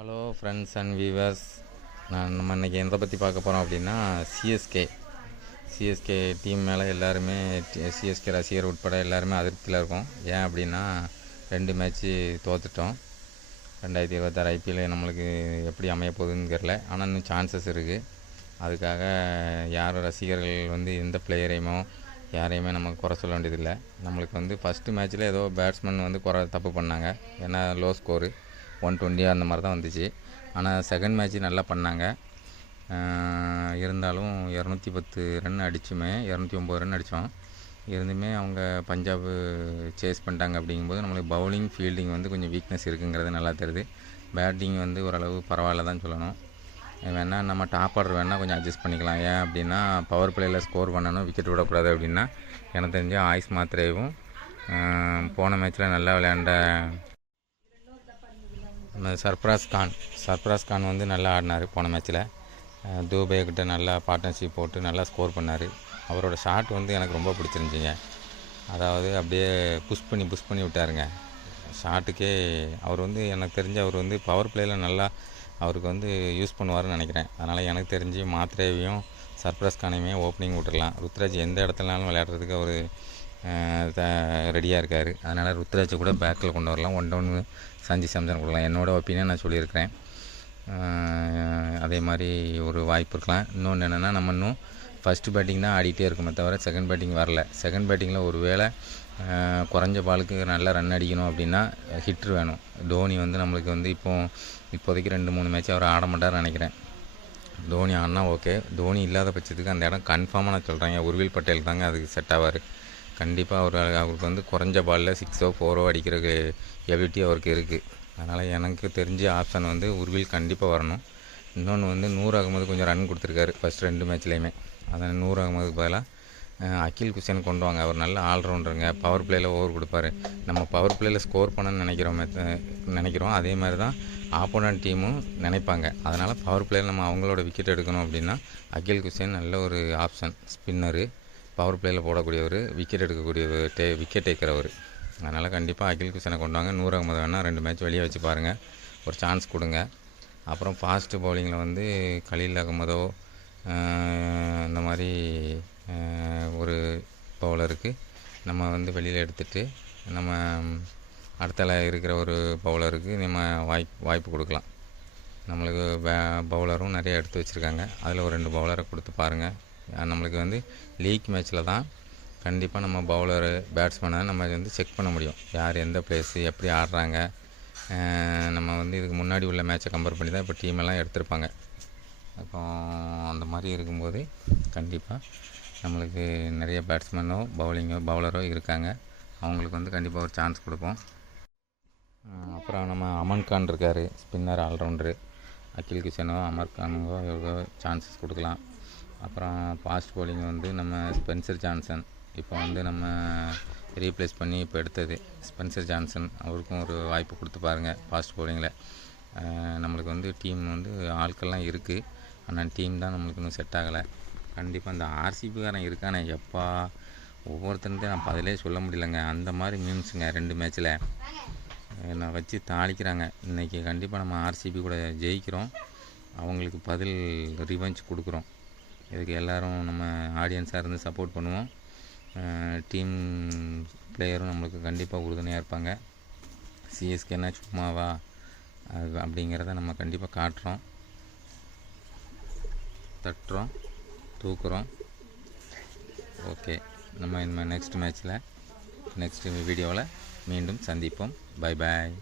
Hello friends and viewers. நம்ம இன்றைக்கி எதை பற்றி பார்க்க போகிறோம் அப்படின்னா சிஎஸ்கே டீம் மேலே எல்லாருமே சிஎஸ்கே ரசிகர் உட்பட எல்லாருமே அதிருப்தியில் இருக்கும். ஏன் அப்படின்னா 2 மேட்ச்சு தோற்றுட்டோம். 2026 ஐபிஎல் நம்மளுக்கு எப்படி அமைய போகுதுன்னு தெரில. ஆனால் இன்னும் சான்சஸ் இருக்குது. அதுக்காக யாரும் ரசிகர்கள் எந்த பிளேயரையுமோ யாரையுமே நம்ம குறை சொல்ல வேண்டியதில்லை. நம்மளுக்கு ஃபஸ்ட்டு மேட்ச்சில் ஏதோ பேட்ஸ்மேன் தப்பு பண்ணாங்க. ஏன்னா லோ ஸ்கோரு 120 அந்த மாதிரி தான் வந்துச்சு. ஆனால் செகண்ட் மேட்ச்சு நல்லா பண்ணாங்க. இருந்தாலும் 210 ரன் அடிச்சுமே 209 ரன் அடித்தோம். இருந்துமே அவங்க பஞ்சாப் சேஸ் பண்ணிட்டாங்க. அப்படிங்கும்போது நம்மளுக்கு பவுலிங் ஃபீல்டிங் கொஞ்சம் வீக்னஸ் இருக்குங்கிறது நல்லா தெரியுது. பேட்டிங் ஓரளவு பரவாயில்ல தான் சொல்லணும். வேணால் நம்ம டாப் ஆர்டர் வேணால் கொஞ்சம் அட்ஜஸ்ட் பண்ணிக்கலாம். ஏன் அப்படின்னா பவர் பிளேயில் ஸ்கோர் பண்ணணும், விக்கெட் விடக்கூடாது அப்படின்னா எனக்கு தெரிஞ்ச ஆயுஷ் மாத்ரேவும் போன மேட்ச்சில் நல்லா விளையாண்ட சர்ஃப்ராஸ் கான் நல்லா ஆடினார். போன மேட்ச்சில் தூபே கிட்ட நல்லா பார்ட்னர்ஷிப் போட்டு நல்லா ஸ்கோர் பண்ணார். அவரோட ஷாட் எனக்கு ரொம்ப பிடிச்சிருந்துச்சிங்க. அதாவது அப்படியே புஷ் பண்ணி விட்டாருங்க ஷாட்டுக்கே. அவர் எனக்கு தெரிஞ்சு அவர் பவர் பிளேயில் நல்லா அவருக்கு யூஸ் பண்ணுவார்னு நினைக்கிறேன். அதனால் எனக்கு தெரிஞ்சு மாத்ரேவையும் சர்ஃப்ராஸ் கானையுமே ஓப்பனிங் விட்டுடலாம். ருத்ராஜ் எந்த இடத்துலனாலும் விளையாடுறதுக்கு அவர் ரெடியாக இருக்கார். அதனால் ருத்ராஜை கூட பேக்கில் கொண்டு வரலாம். 1 டவுன் சஞ்சு சாம்சன் கொடுக்கலாம். என்னோடய ஒப்பீனியன் நான் சொல்லியிருக்கிறேன். அதே மாதிரி ஒரு வாய்ப்பு இருக்கலாம். இன்னொன்று என்னென்னா நம்ம இன்னும் ஃபஸ்ட்டு பேட்டிங் தான் ஆடிட்டே இருக்குமே தவிர செகண்ட் பேட்டிங் வரல. செகண்ட் பேட்டிங்கில் ஒரு வேளை குறைஞ்ச பாலுக்கு நல்லா ரன் அடிக்கணும் அப்படின்னா ஹிட்ரு வேணும். தோனி நம்மளுக்கு இப்போதைக்கு 2-3 மேட்ச் அவர் ஆட மாட்டார்னு நினைக்கிறேன். தோனி ஆடினா ஓகே. தோனி இல்லாத பட்சத்துக்கு அந்த இடம் கன்ஃபார்மாக நான் சொல்கிறேன் உர்வில் பட்டேல் தாங்க அதுக்கு செட் ஆவார். கண்டிப்பாக அவருக்கு குறைஞ்ச பாலில் 6ஓ 4ஓ அடிக்கிற எபிலிட்டி அவருக்கு இருக்குது. அதனால் எனக்கு தெரிஞ்ச ஆப்ஷன் உர்வில் கண்டிப்பாக வரணும். இன்னொன்று நூர் அகமது கொஞ்சம் ரன் கொடுத்துருக்காரு ஃபஸ்ட் 2 மேட்ச்லேயுமே. அதனால் நூர் அகமதுக்கு பதிலாக அகில் குஷன் கொண்டு வாங்க. அவர் நல்ல ஆல்ரவுண்டருங்க. பவர் பிளேயில் ஓவர் கொடுப்பாரு. நம்ம பவர் பிளேயில் ஸ்கோர் பண்ணணும்னு நினைக்கிறோம். அதே மாதிரி தான் ஆப்போனன்ட் டீமும் நினைப்பாங்க. அதனால் பவர் பிளேயில் நம்ம அவங்களோட விக்கெட் எடுக்கணும் அப்படின்னா அகில் குஷன் நல்ல ஒரு ஆப்ஷன். ஸ்பின்னரு, பவர் பிளேயில் போடக்கூடியவர், விக்கெட் எடுக்கக்கூடியவர், விக்கெட் டேக்கிறவர். அதனால் கண்டிப்பாக அகில் குஷனை கொண்டு வாங்க. நூர் அகமது வேணால் 2 மேட்ச் வெளியே வச்சு பாருங்கள், ஒரு சான்ஸ் கொடுங்க. அப்புறம் ஃபாஸ்ட்டு பவுலிங்கில் கலீல் அகமதோ இந்த மாதிரி ஒரு பவுலருக்கு நம்ம வெளியில் எடுத்துகிட்டு நம்ம அடுத்தல இருக்கிற ஒரு பவுலருக்கு நம்ம வாய்ப்பு கொடுக்கலாம். நம்மளுக்கு பவுலரும் நிறைய எடுத்து வச்சுருக்காங்க. அதில் ஒரு 2 பவுலரை கொடுத்து பாருங்கள். நம்மளுக்கு லீக் மேட்ச்சில் தான் கண்டிப்பாக நம்ம பவுலரு பேட்ஸ்மேனை நம்ம செக் பண்ண முடியும். யார் எந்த பிளேஸு எப்படி ஆடுறாங்க. நம்ம இதுக்கு முன்னாடி உள்ள மேட்சை கம்பேர் பண்ணி தான் இப்போ டீமெல்லாம் எடுத்திருப்பாங்க. அப்போ அந்த மாதிரி இருக்கும்போது கண்டிப்பாக நம்மளுக்கு நிறைய பேட்ஸ்மேனோ பவுலரோ இருக்காங்க. அவங்களுக்கு கண்டிப்பாக ஒரு சான்ஸ் கொடுப்போம். அப்புறம் நம்ம அமன் கான் இருக்கார், ஸ்பின்னர் ஆல்ரவுண்டரு. அகில் கிஷனோ அமர் கானுங்கோ இவங்க சான்சஸ் கொடுக்கலாம். அப்புறம் ஃபாஸ்ட் பவுலிங் நம்ம ஸ்பென்சர் ஜான்சன் இப்போ நம்ம ரீப்ளேஸ் பண்ணி இப்போ எடுத்தது ஸ்பென்சர் ஜான்சன். அவருக்கும் ஒரு வாய்ப்பு கொடுத்து பாருங்கள் ஃபாஸ்ட் பவுலிங்கில். நம்மளுக்கு டீம் ஆட்கள்லாம் இருக்குது. ஆனால் டீம் தான் நம்மளுக்கு இன்னும் செட் ஆகலை. கண்டிப்பாக இந்த ஆர்சிபிக்காரன் இருக்கானே எப்பா, ஒவ்வொருத்தருந்தையும் நான் பதிலே சொல்ல முடியலைங்க. அந்த மாதிரி மீன்ஸுங்க 2 மேட்ச்சில் நான் வச்சு தாளிக்கிறாங்க. இன்றைக்கி கண்டிப்பாக நம்ம ஆர்சிபி கூட ஜெயிக்கிறோம். அவங்களுக்கு பதில் ரிவெஞ்ச் கொடுக்குறோம். இதுக்கு எல்லோரும் நம்ம ஆடியன்ஸாக இருந்து சப்போர்ட் பண்ணுவோம். டீம் பிளேயரும் நம்மளுக்கு கண்டிப்பாக உறுதுணையாக இருப்பாங்க. சிஎஸ்கேனா சும்மாவா அப்படிங்கிறத நம்ம கண்டிப்பாக காட்டுறோம், தட்டுறோம், தூக்குறோம். ஓகே, நம்ம நெக்ஸ்ட் மேட்ச்சில் நெக்ஸ்ட் வீடியோவில் மீண்டும் சந்திப்போம். Bye bye.